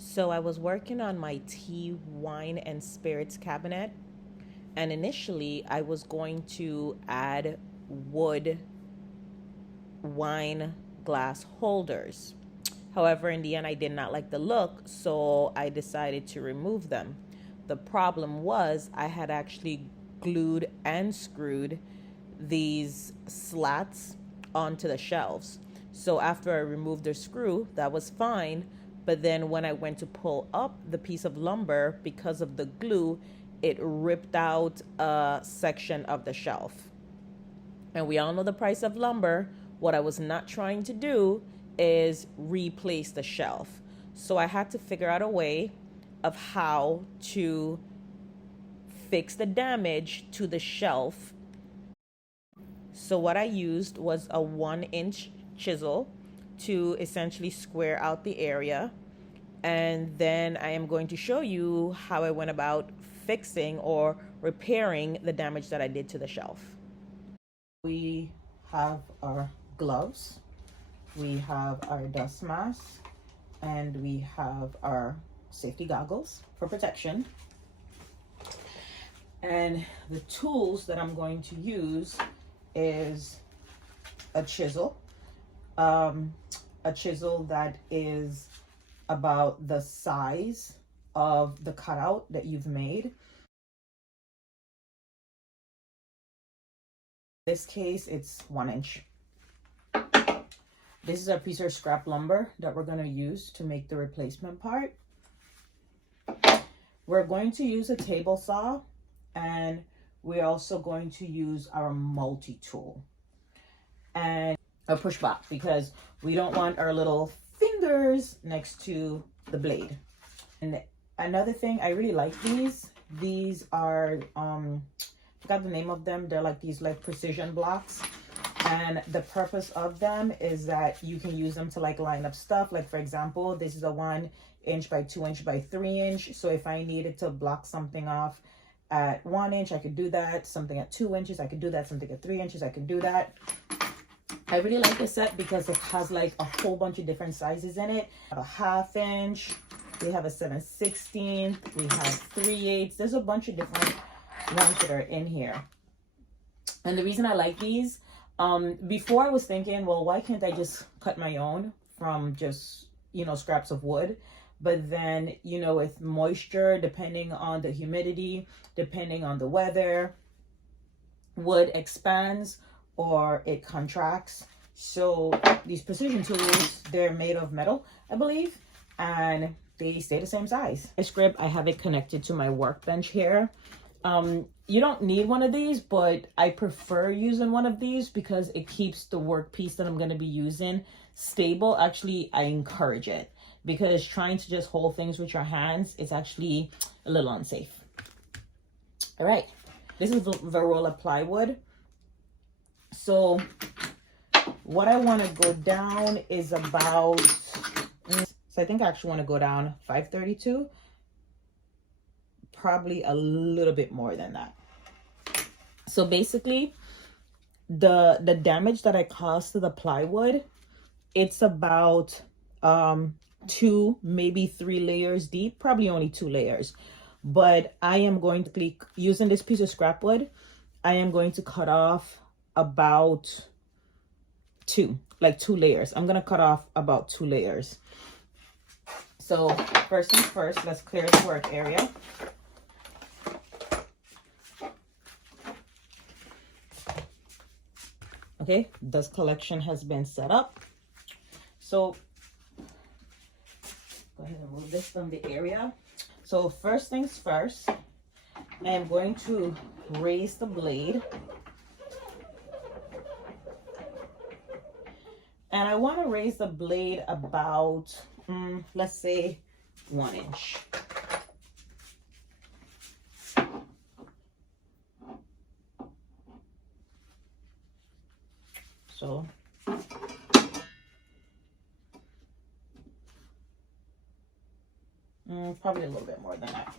So I was working on my tea, wine, and spirits cabinet, and initially I was going to add wood wine glass holders. However, in the end, I did not like the look, so I decided to remove them. The problem was I had actually glued and screwed these slats onto the shelves. So after I removed the screw, that was fine. But then when I went to pull up the piece of lumber, because of the glue, it ripped out a section of the shelf. And we all know the price of lumber. What I was not trying to do is replace the shelf. So I had to figure out a way of how to fix the damage to the shelf. So what I used was a 1-inch chisel to essentially square out the area. And then I am going to show you how I went about fixing or repairing the damage that I did to the shelf. We have our gloves, we have our dust mask, and we have our safety goggles for protection. And the tools that I'm going to use is a chisel that is about the size of the cutout that you've made. In this case, it's 1 inch. This is a piece of scrap lumber that we're going to use to make the replacement part. We're going to use a table saw, and we're also going to use our multi-tool and a push back because we don't want our little fingers next to the blade. And another thing, I really like these. These are, I forgot the name of them. They're like these like precision blocks. And the purpose of them is that you can use them to like line up stuff. Like for example, this is a 1 inch by 2 inch by 3 inch. So if I needed to block something off at 1 inch, I could do that. Something at 2 inches, I could do that. Something at 3 inches, I could do that. I really like this set because it has like a whole bunch of different sizes in it. A 1/2 inch, we have a 7/16, we have 3/8. There's a bunch of different ones that are in here. And the reason I like these, before I was thinking, well, why can't I just cut my own from just, scraps of wood? But then, with moisture, depending on the humidity, depending on the weather, wood expands or it contracts. So these precision tools, they're made of metal, I believe, and they stay the same size. This grip, I have it connected to my workbench here. You don't need one of these, but I prefer using one of these because it keeps the workpiece that I'm going to be using stable. Actually, I encourage it because trying to just hold things with your hands is actually a little unsafe. All right, this is the roll of plywood. So what I want to go down is about, so I think I actually want to go down 532. Probably a little bit more than that. So basically the damage that I caused to the plywood, it's about 2, maybe 3 layers deep, probably only 2 layers. But I am going to be using this piece of scrap wood. I am going to cut off about 2 layers. I'm going to cut off about 2 layers. So first things first, let's clear the work area. Okay, dust collection has been set up. So go ahead and move this from the area. So first things first, I am going to raise the blade. And I want to raise the blade about, let's say 1 inch. So probably a little bit more than that.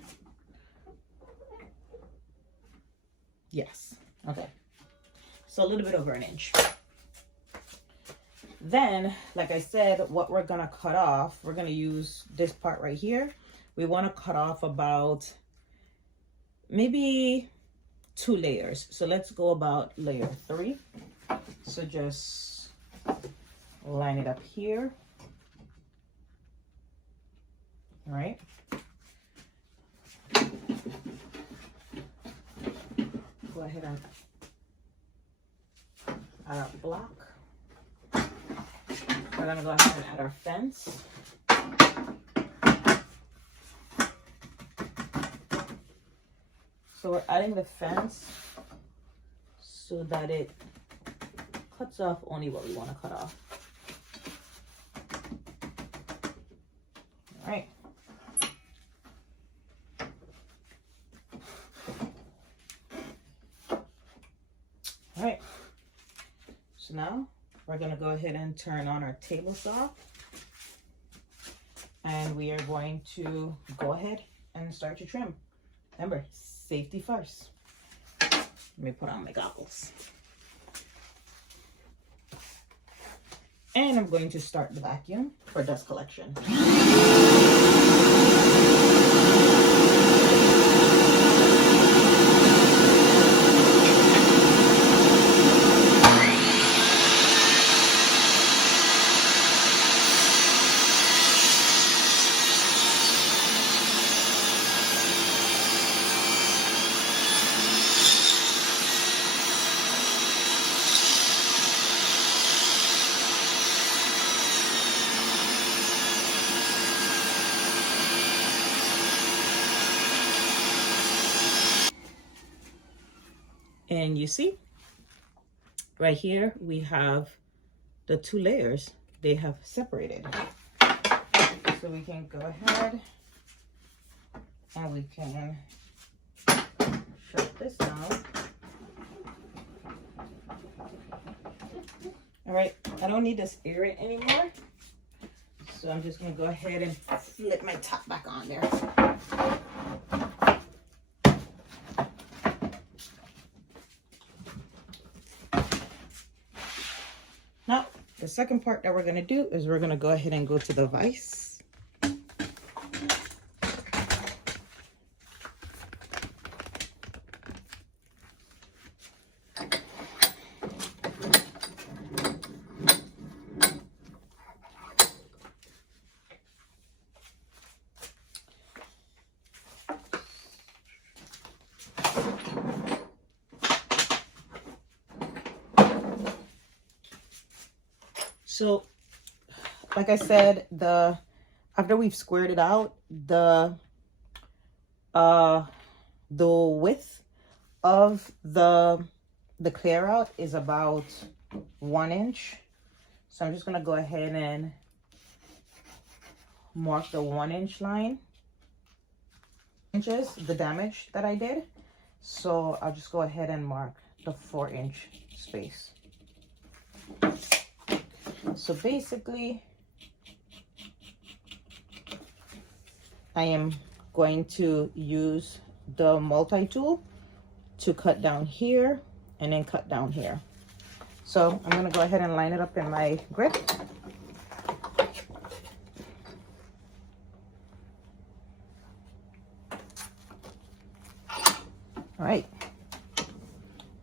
Yes. Okay. So a little bit over 1 inch. Then, like I said, what we're gonna cut off, we're gonna use this part right here. We want to cut off about maybe 2 layers. So let's go about layer 3. So just line it up here. All right. Go ahead and add our block. We're gonna go ahead and add our fence. So we're adding the fence so that it cuts off only what we want to cut off. All right. All right. So now we're going to go ahead and turn on our table saw. And we are going to go ahead and start to trim. Remember, safety first. Let me put on my goggles. And I'm going to start the vacuum for dust collection. And you see, right here, we have the 2 layers. They have separated. So we can go ahead and we can shut this down. All right, I don't need this area anymore. So I'm just gonna go ahead and flip my top back on there. Now, the second part that we're going to do is we're going to go ahead and go to the vise. So, like I said, after we've squared it out, the width of the clear out is about 1 inch. So I'm just gonna go ahead and mark the 1 inch line, inches, the damage that I did. So I'll just go ahead and mark the 4 inch space. So basically, I am going to use the multi-tool to cut down here and then cut down here. So I'm going to go ahead and line it up in my grip. All right,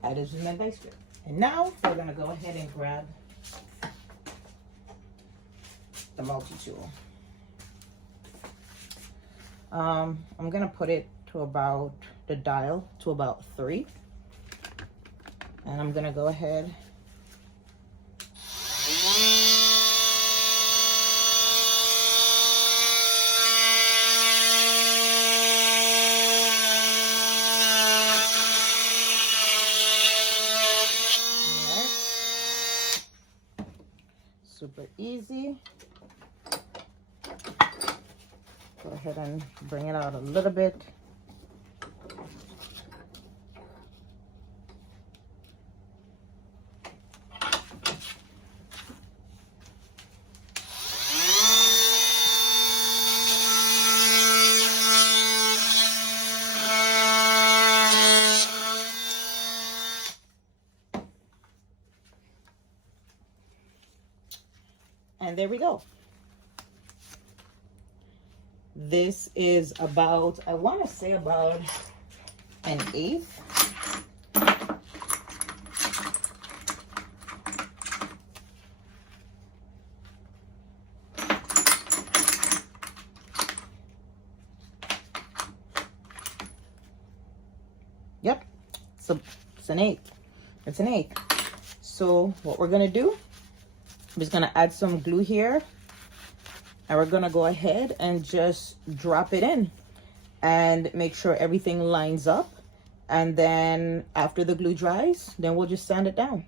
that is in my vice grip. And now we're going to go ahead and grab the multi-tool. I'm gonna put it to about the dial to about 3, and I'm gonna go ahead super easy. Go ahead and bring it out a little bit. And there we go. This is about, I want to say about 1/8. Yep, so it's 1/8. It's 1/8. So what we're gonna do, I'm just gonna add some glue here, and we're gonna go ahead and just drop it in and make sure everything lines up. And then after the glue dries, then we'll just sand it down.